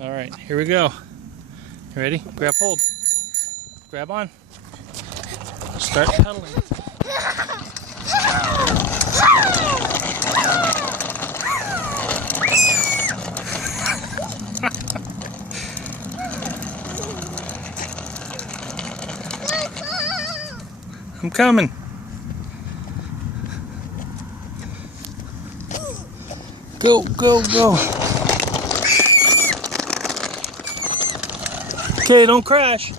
All right, here we go. You ready? Grab hold. Grab on. Start pedaling. I'm coming. Go, go, go. Okay, don't crash.